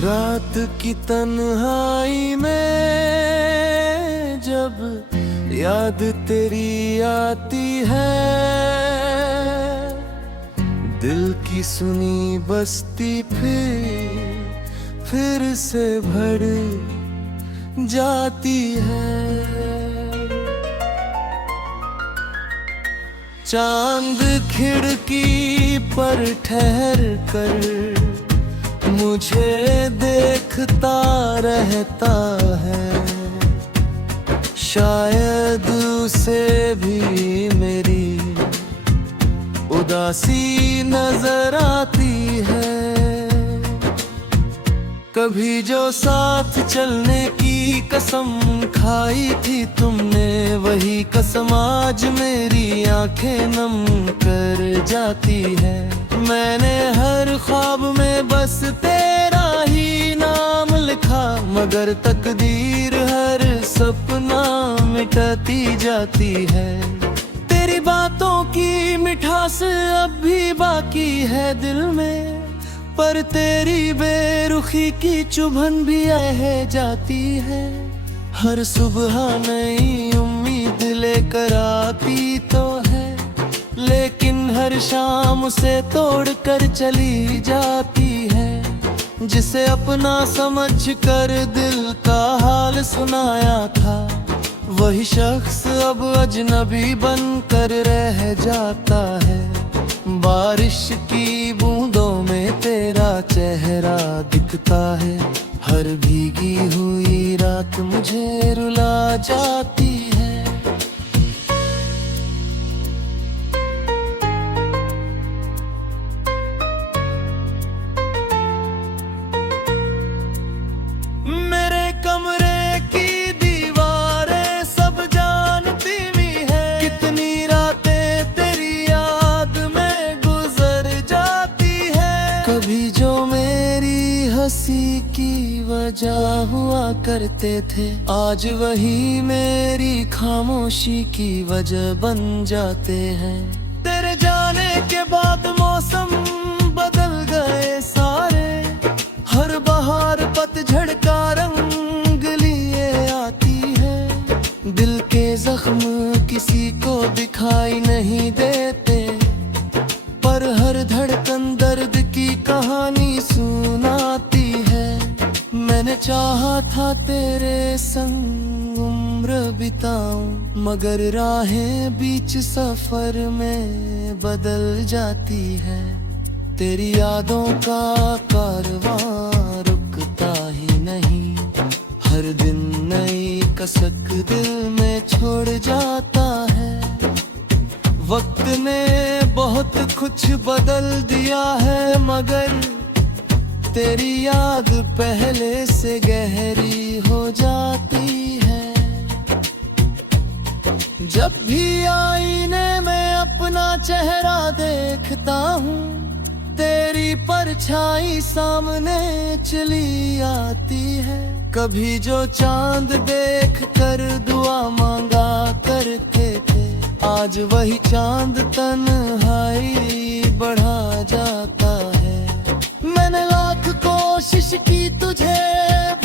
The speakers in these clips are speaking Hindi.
रात की तन्हाई में जब याद तेरी आती है, दिल की सुनी बस्ती फिर से भर जाती है। चांद खिड़की पर ठहर कर मुझे देखता रहता है, शायद उसे भी मेरी उदासी नजर आती है। कभी जो साथ चलने की कसम खाई थी तुमने, वही कसम आज मेरी आंखें नम कर जाती है। मैंने हर ख्वाब में बस तेरा ही नाम लिखा, मगर तकदीर हर सपना मिटाती जाती है। तेरी बातों की मिठास अब भी बाकी है दिल में, पर तेरी बेरुखी की चुभन भी रह जाती है। हर सुबह नई उम्मीद लेकर आती तो है, लेकिन हर शाम उसे तोड़ कर चली जाती है। जिसे अपना समझ कर दिल का हाल सुनाया था, वही शख्स अब अजनबी बन कर रह जाता है। बारिश की बूंदों में तेरा चेहरा दिखता है, हर भीगी हुई रात मुझे रुला जाती है। मेरे कमरे की दीवारें सब जानती भी है, कितनी रातें तेरी याद में गुजर जाती है। कभी जो मेरी हंसी की वजह हुआ करते थे, आज वही मेरी खामोशी की वजह बन जाते हैं। तेरे जाने के बाद मौसम बदल गए सारे, हर बहार पतझड़ का रंग लिए आती है। दिल के जख्म किसी को दिखाई नहीं देते, पर हर धड़कन दर्द की कहानी सुनाती है। मैंने चाहा था तेरे संग उम्र बिताऊं, मगर राहें बीच सफर में बदल जाती है। तेरी यादों का कारवां रुकता ही नहीं, हर दिन नई कसक दिल में छोड़ जाता है। वक्त ने बहुत कुछ बदल दिया है, मगर तेरी याद पहले से गहरी हो जाती है। जब भी आईने में अपना चेहरा देखता हूँ, तेरी परछाई सामने चली आती है। कभी जो चांद देख कर दुआ मांगा करते थे, आज वही चांद तन्हाई बढ़ा जाता है। मैंने लाख कोशिश की तुझे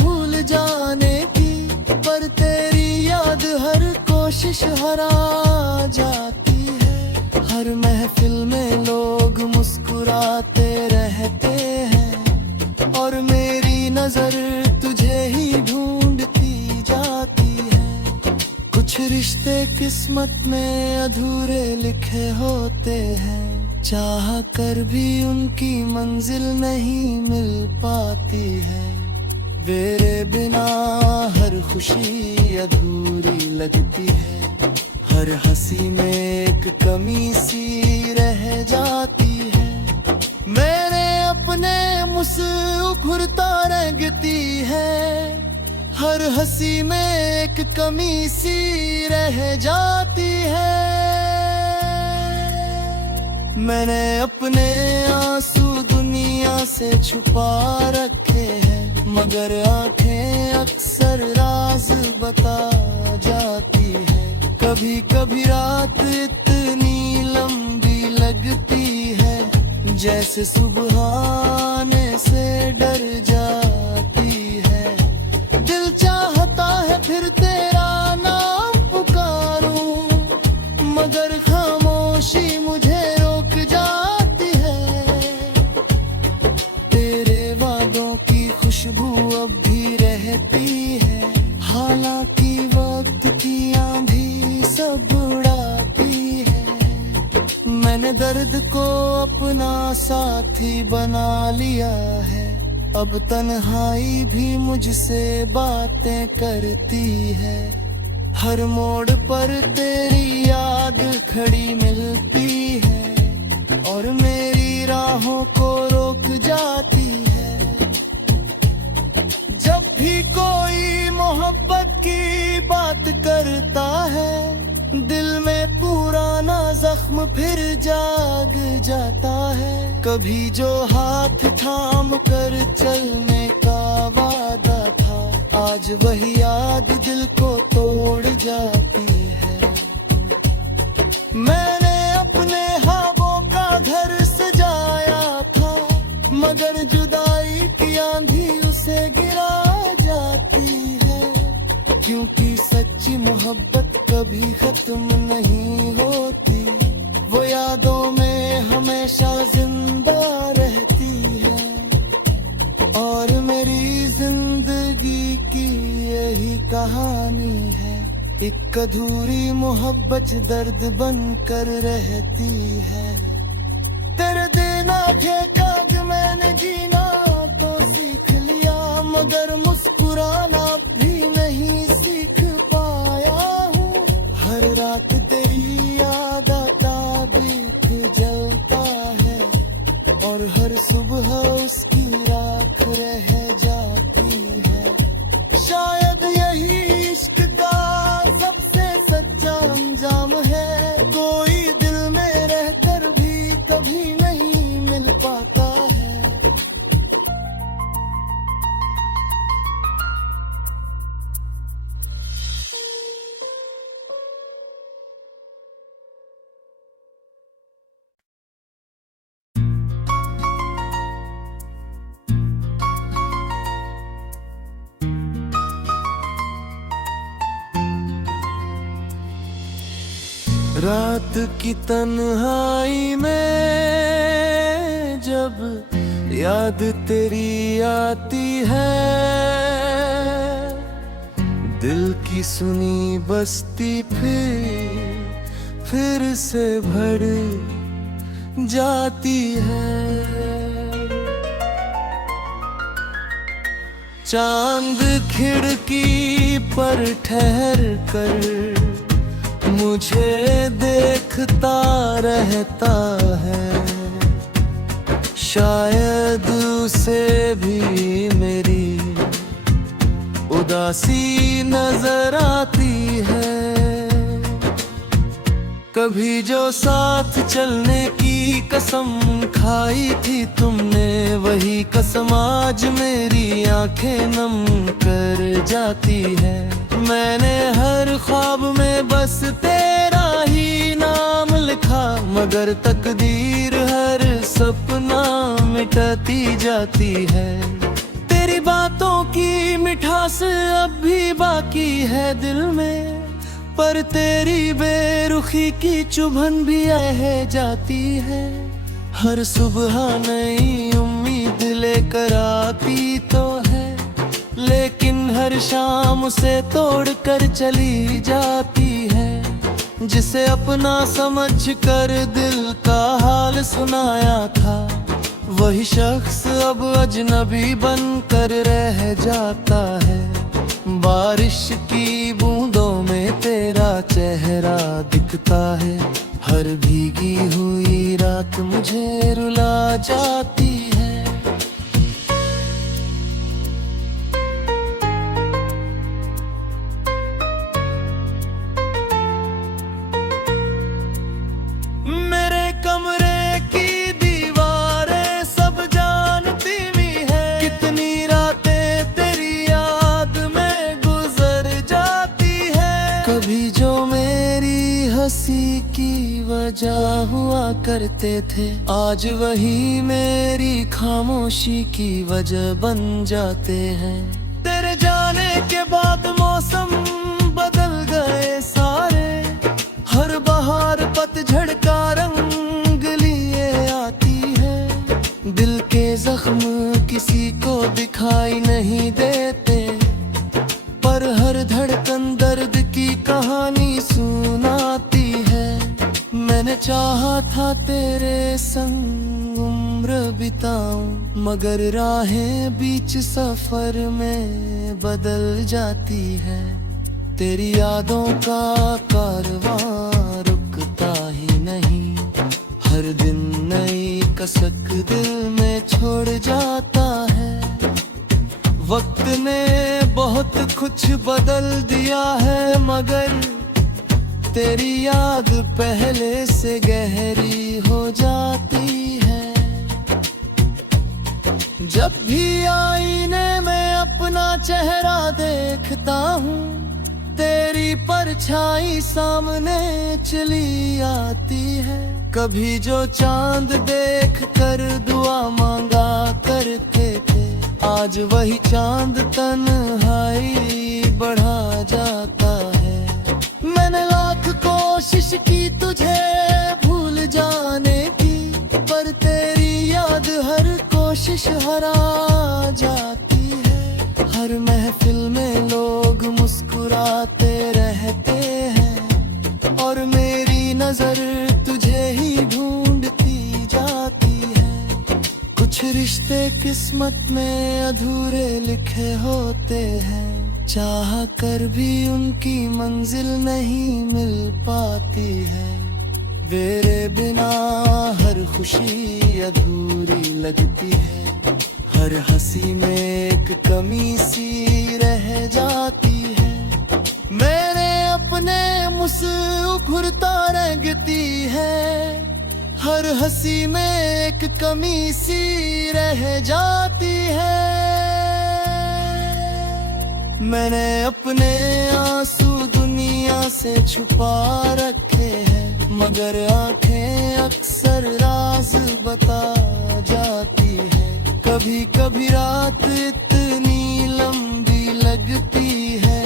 भूल जाने की, पर तेरी याद हर कोशिश हरा जाती है। हर महफिल में लोग मुस्कुराते रहते हैं, और मेरी नजर तुझे ही ढूंढती जाती है। कुछ रिश्ते किस्मत में अधूरे लिखे होते हैं, चाह कर भी उनकी मंजिल नहीं मिल पाती है। तेरे बिना हर खुशी अधूरी लगती है, हर हंसी में एक कमी सी रह जाती है। मैंने अपने मुझसे उखड़ता रंगती है, हर हंसी में एक कमी सी रह जाती है। मैंने अपने आंसू दुनिया से छुपा रखे हैं, मगर आंखें अक्सर राज बता जाती है। कभी कभी रात इतनी लंबी लगती है, जैसे सुबह आने से डर जा अपना साथी बना लिया है। अब तन्हाई भी मुझसे बातें करती है। हर मोड़ पर तेरी याद खड़ी मिलती है और मेरी राहों को रोक जाती है। जब भी कोई मोहब्बत की बात करता है, दिल में पुराना जख्म फिर जाग जाता है। कभी जो हाथ थाम कर चलने का वादा था, आज वही याद दिल को तोड़ जाती है। मैंने अपने ख्वाबों का घर सजाया था, मगर जुदाई की आंधी उसे गिरा जाती है। क्योंकि सच्ची मोहब्बत कभी खत्म नहीं होती, वो यादों में हमेशा जिंदा रहती है। और मेरी जिंदगी की यही कहानी है, एक अधूरी मोहब्बत दर्द बन कर रहती है। तेरे देना ठेका मैंने जीना तो सीख लिया, मगर मुस्कुराना भी नहीं सीख पाया हूँ। हर रात तेरी याद आता दिख जलता है और हर सुबह उसकी राख रह जाती है। शायद यही इश्क का सबसे सच्चा अंजाम है, कोई दिल में रहकर भी कभी नहीं मिल पाता है। रात की तन्हाई में जब याद तेरी आती है, दिल की सुनी बस्ती फिर से भर जाती है। चांद खिड़की पर ठहर कर मुझे देखता रहता है। शायद उसे भी मेरी उदासी नजर आती है। कभी जो साथ चलने की कसम खाई थी तुमने, वही कसम आज मेरी आंखें नम कर जाती है। मैंने हर ख्वाब में बस तेरा ही नाम लिखा, मगर तकदीर हर सपना मिटाती जाती है। तेरी बातों की मिठास अब भी बाकी है दिल में, पर तेरी बेरुखी की चुभन भी रह जाती है। हर सुबह नई उम्मीद लेकर आती तो है, लेकिन हर शाम उसे तोड़ कर चली जाती है। जिसे अपना समझ कर दिल का हाल सुनाया था, वही शख्स अब अजनबी बन कर रह जाता है। बारिश की बूंदों में तेरा चेहरा दिखता है, हर भीगी हुई रात मुझे रुला जाती है। मेरे कमरे की दीवारें सब जानती भी है, कितनी रातें तेरी याद में गुजर जाती है। कभी जो मेरी हंसी की वजह हुआ करते थे, आज वही मेरी खामोशी की वजह बन जाते हैं। तेरे जाने के बाद मौसम बदल गए सारे, हर बहार पतझड़ का रंग लिए आती है। दिल के जख्म किसी को दिखाई नहीं देते, पर हर धड़कन दर्द की कहानी सुनाती है। मैंने चाहा था तेरे संग उम्र बिताऊं, मगर राहें बीच सफर में बदल जाती है। तेरी यादों का कारवां रुकता ही नहीं, हर दिन नई कसक दिल में छोड़ जाता है। वक्त ने बहुत कुछ बदल दिया है, मगर तेरी याद पहले से गहरी हो जाती है। जब भी आईने में अपना चेहरा देखता हूँ, तेरी परछाई सामने चली आती है। कभी जो चांद देख कर दुआ मांगा करते थे, आज वही चांद तन्हाई बढ़ा जाता है। मैंने लाख कोशिश की तुझे भूल जाने की, पर तेरी याद हर कोशिश हरा जाती है। हर महफिल में लोग मुस्कुराते रहते हैं, और मेरी नजर तुझे ही ढूंढती जाती है। कुछ रिश्ते किस्मत में अधूरे लिखे होते हैं, चाह कर भी उनकी मंजिल नहीं मिल पाती है। तेरे बिना हर खुशी अधूरी लगती है, हर हंसी में एक कमी सी रह जाती है। मैंने अपने मुँह उघरता रंगती है, हर हंसी में एक कमी सी रह जाती है। मैंने अपने आंसू दुनिया से छुपा रखे हैं, मगर आंखें अक्सर राज बता जाती है। कभी कभी रात इतनी लंबी लगती है,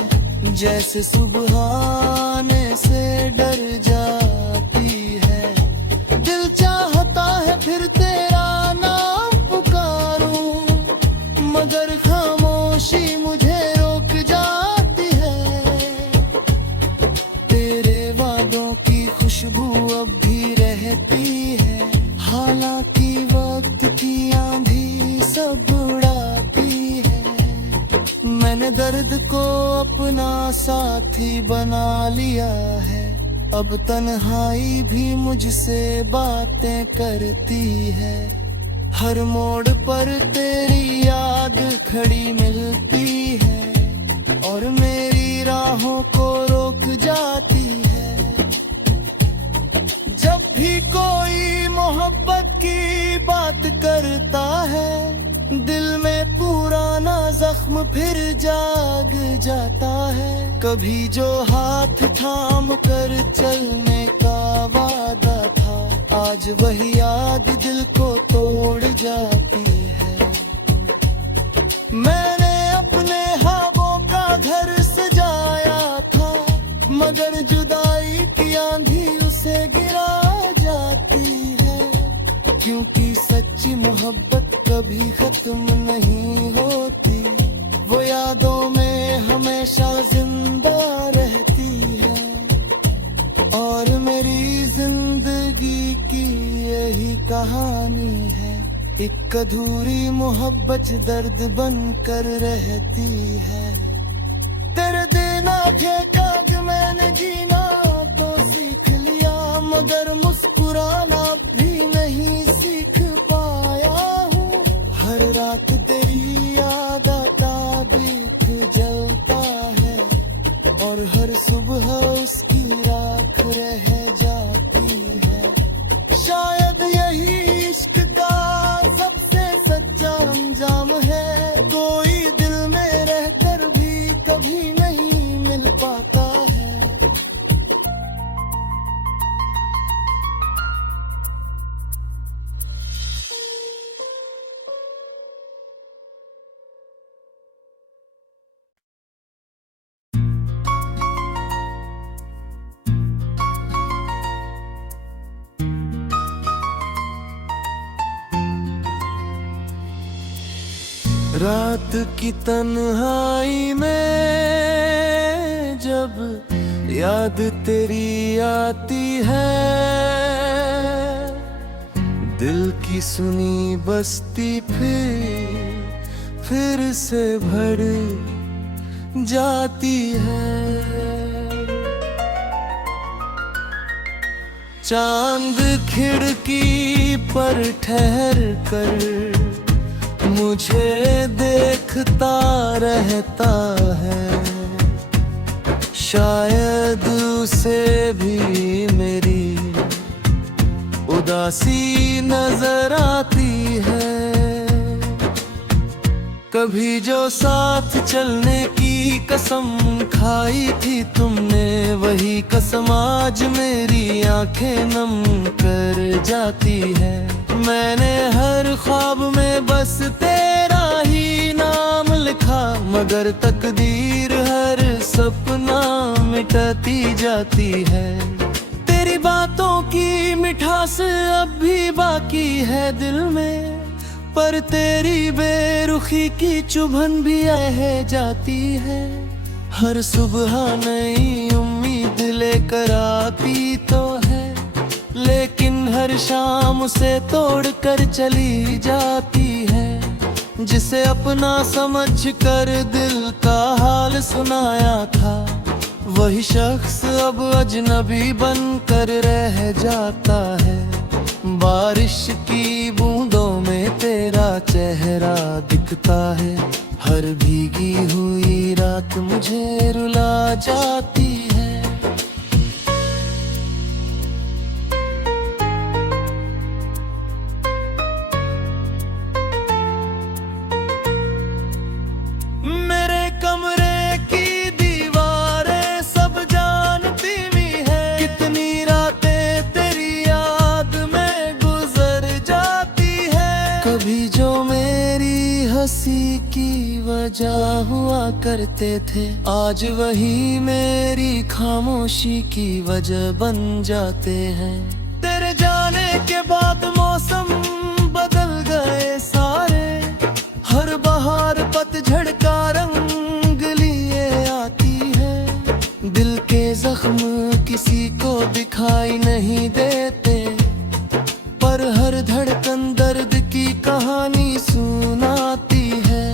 जैसे सुबह आने से डर जाती है। दिल चाहता है फिर तेरा नाम पुकारूं, मगर खामोशी मुझे खुशबू अब भी रहती है, हालांकि वक्त की आंधी सब उड़ाती है। मैंने दर्द को अपना साथी बना लिया है, अब तन्हाई भी मुझसे बातें करती है। हर मोड़ पर तेरी याद खड़ी मिलती है, और मेरी राहों को रोक जाती है। जब भी कोई मोहब्बत की बात करता है, दिल में पुराना जख्म फिर जाग जाता है। कभी जो हाथ थाम कर चलने का वादा था, आज वही याद दिल को तोड़ जाती है। मैंने अपने ख्वाबों का घर सजाया था, मगर जुदाई की आंधी उसे गिरा जाती है। क्योंकि सच्ची मोहब्बत कभी खत्म नहीं होती, वो यादों में हमेशा जिंदा रहती है। और मेरी जिंदगी की यही कहानी है, एक अधूरी मोहब्बत दर्द बन कर रहती है। तेरे देना थे काग मैंने जीना तो सीख लिया, मगर मुस्कुराना भी नहीं सीख पाया हूँ। हर रात तेरी याद आता दीप जलता है, और हर सुबह उसकी राख रह जाती है। शायद यही इश्क का सबसे सच्चा अंजाम है, कोई दिल में रहकर भी कभी नहीं मिल पाता है। रात की तन्हाई में जब याद तेरी आती है, दिल की सुनी बस्ती फिर से भर जाती है। चांद खिड़की पर ठहर कर मुझे देखता रहता है। शायद उसे भी मेरी उदासी नजर आती है। कभी जो साथ चलने की कसम खाई थी तुमने, वही कसम आज मेरी आंखें नम कर जाती है। मैंने हर ख्वाब में बस तेरा ही नाम लिखा, मगर तकदीर हर सपना मिटाती जाती है। तेरी बातों की मिठास अब भी बाकी है दिल में, पर तेरी बेरुखी की चुभन भी रह जाती है। हर सुबह नई उम्मीद लेकर आती तो है, लेकिन हर शाम उसे तोड़ कर चली जाती है। जिसे अपना समझ कर दिल का हाल सुनाया था, वही शख्स अब अजनबी बनकर रह जाता है। बारिश की बूंदों में तेरा चेहरा दिखता है, हर भीगी हुई रात मुझे रुला जाती है। मेरे कमरे की दीवारें सब जानती भी है, कितनी रातें तेरी याद में गुजर जाती है। कभी जो मेरी हंसी की वजह हुआ करते थे, आज वही मेरी खामोशी की वजह बन जाते हैं। तेरे जाने के बाद मौसम बदल गए सारे, हर बहार पतझड़ का रंग लिए आती है। दिल के जख्म किसी को दिखाई नहीं देते, पर हर धड़कन दर्द की कहानी सुनाती है।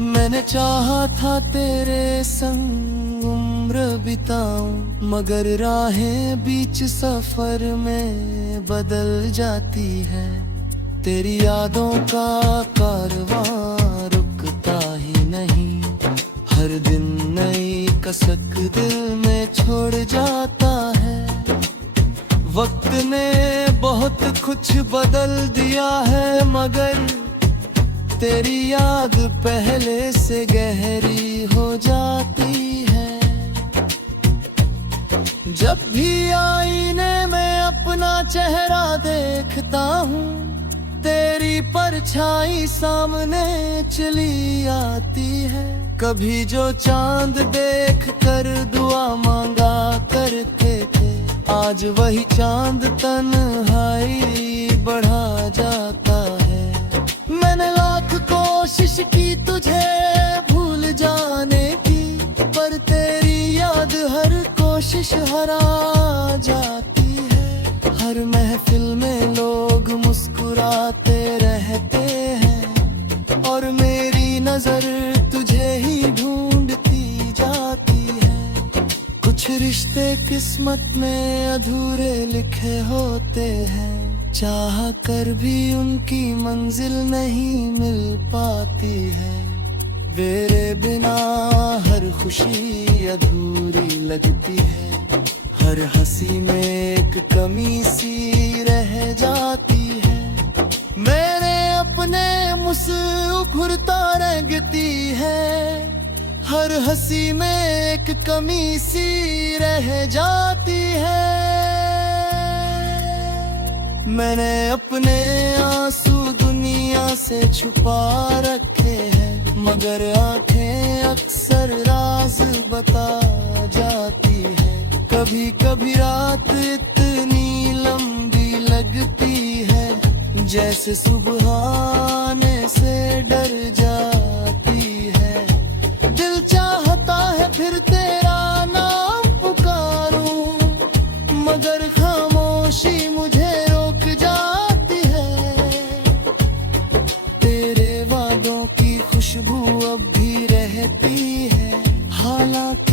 मैंने चाहा था तेरे संग उम्र बिताऊं, मगर राहें बीच सफर में बदल जाती है। तेरी यादों का कारवां रुकता ही नहीं, हर दिन नई कसक दिल में छोड़ जाता है। वक्त ने बहुत कुछ बदल दिया है, मगर तेरी याद पहले से गहरी हो जाती है। जब भी आईने में अपना चेहरा देखता हूँ, तेरी परछाई सामने चली आती है। कभी जो चांद देख कर दुआ मांगा करते थे, आज वही चांद तन्हाई बढ़ा जाता है। मैंने लाख कोशिश की तुझे भूल जाने की, पर तेरी याद हर कोशिश हरा जाती है। हर महफिल में लोग मुस्कुराते रहते हैं, और मेरी नजर तुझे ही ढूंढती जाती है। कुछ रिश्ते किस्मत में अधूरे लिखे होते हैं, चाह कर भी उनकी मंजिल नहीं मिल पाती है। तेरे बिना हर खुशी अधूरी लगती है, हर हंसी में एक कमी सी रह जाती है। मैंने अपने मुस्कुराता रंगती है, हर हंसी में एक कमी सी रह जाती है। मैंने अपने आंसू दुनिया से छुपा रखे हैं, मगर आंखें अक्सर राज बता जाती है। कभी कभी रात इतनी लंबी लगती है, जैसे सुबह आने से डर जाती है। दिल चाहता है फिर तेरा नाम पुकारूं, मगर खामोशी मुझे रोक जाती है।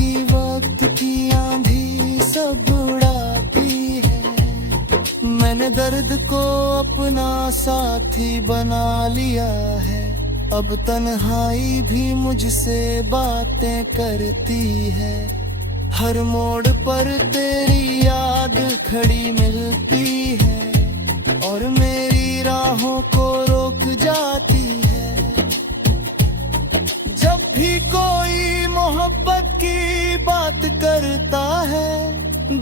की वक्त की आंधी सब उड़ाती है। मैंने दर्द को अपना साथी बना लिया है। अब तन्हाई भी मुझसे बातें करती है। हर मोड़ पर तेरी याद खड़ी मिलती है और मेरी राहों को रोक जाती है। जब भी कोई मोहब्बत की बात करता है,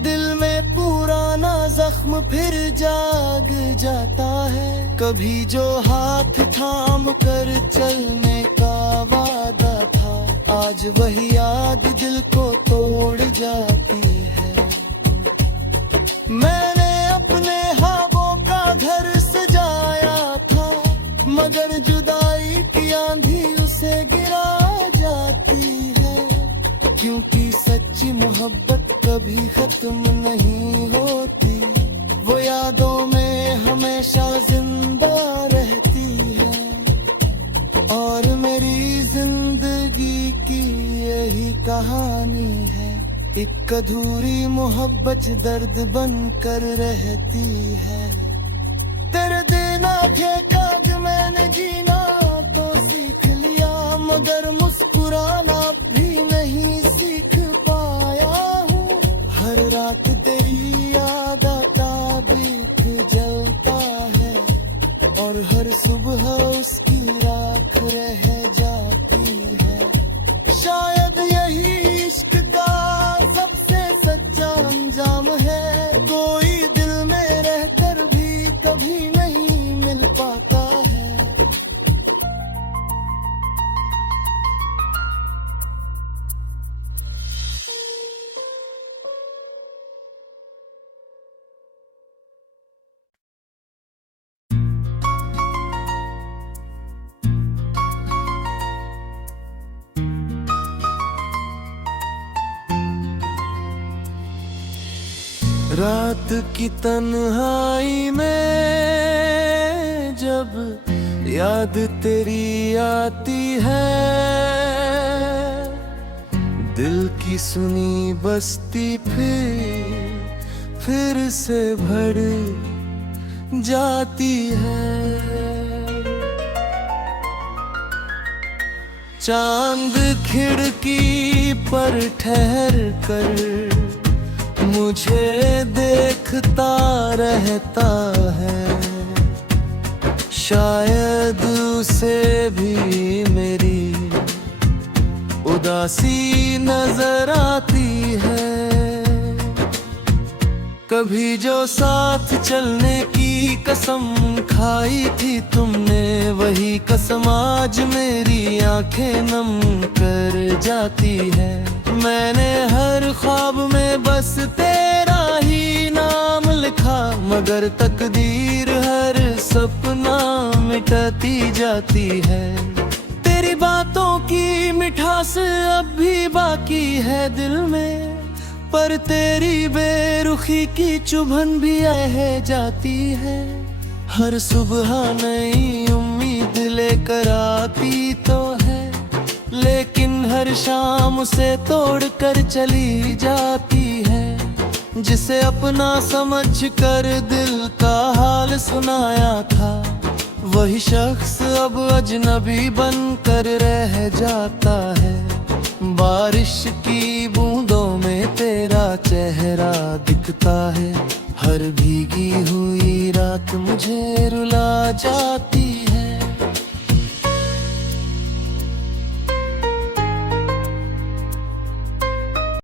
दिल में पुराना जख्म फिर जाग जाता है। कभी जो हाथ थाम कर चलने का वादा था, आज वही याद दिल को तोड़ जाती है। मैंने अपने ख्वाबों का घर सजाया था, मगर जुदाई की आंधी उसे गिरा जाती है। क्योंकि सच्ची मोहब्बत कभी खत्म नहीं होती, वो यादों में हमेशा जिंदा रहती है। और मेरी जिंदगी की यही कहानी है, एक अधूरी मोहब्बत दर्द बन कर रहती है। तेरे देना थे काग मैंने जीना तो सीख लिया, मगर मुस्कुराना भी नहीं सीख पाया हूँ। हर रात तेरी याद आता दिख जलता है और हर सुबह उसकी राख रह जाती है। शायद यही इश्क का सबसे सच्चा अंजाम है। कोई दिल में रहकर भी कभी नहीं मिल पाता है। रात की तन्हाई में जब याद तेरी आती है, दिल की सुनी बस्ती फिर से भर जाती है। चांद खिड़की पर ठहर कर मुझे देखता रहता है। शायद उसे भी मेरी उदासी नजर आती है। कभी जो साथ चलने की कसम खाई थी तुमने, वही कसम आज मेरी आंखें नम कर जाती है। मैंने हर ख्वाब में बस तेरा ही नाम लिखा, मगर तकदीर हर सपना मिटाती जाती है। तेरी बातों की मिठास अब भी बाकी है दिल में, पर तेरी बेरुखी की चुभन भी रह जाती है। हर सुबह नई उम्मीद लेकर आती तो है, लेकिन हर शाम उसे तोड़ कर चली जाती है। जिसे अपना समझ कर दिल का हाल सुनाया था, वही शख्स अब अजनबी बन कर रह जाता है। बारिश की बूंदों में तेरा चेहरा दिखता है, हर भीगी हुई रात मुझे रुला जाती है।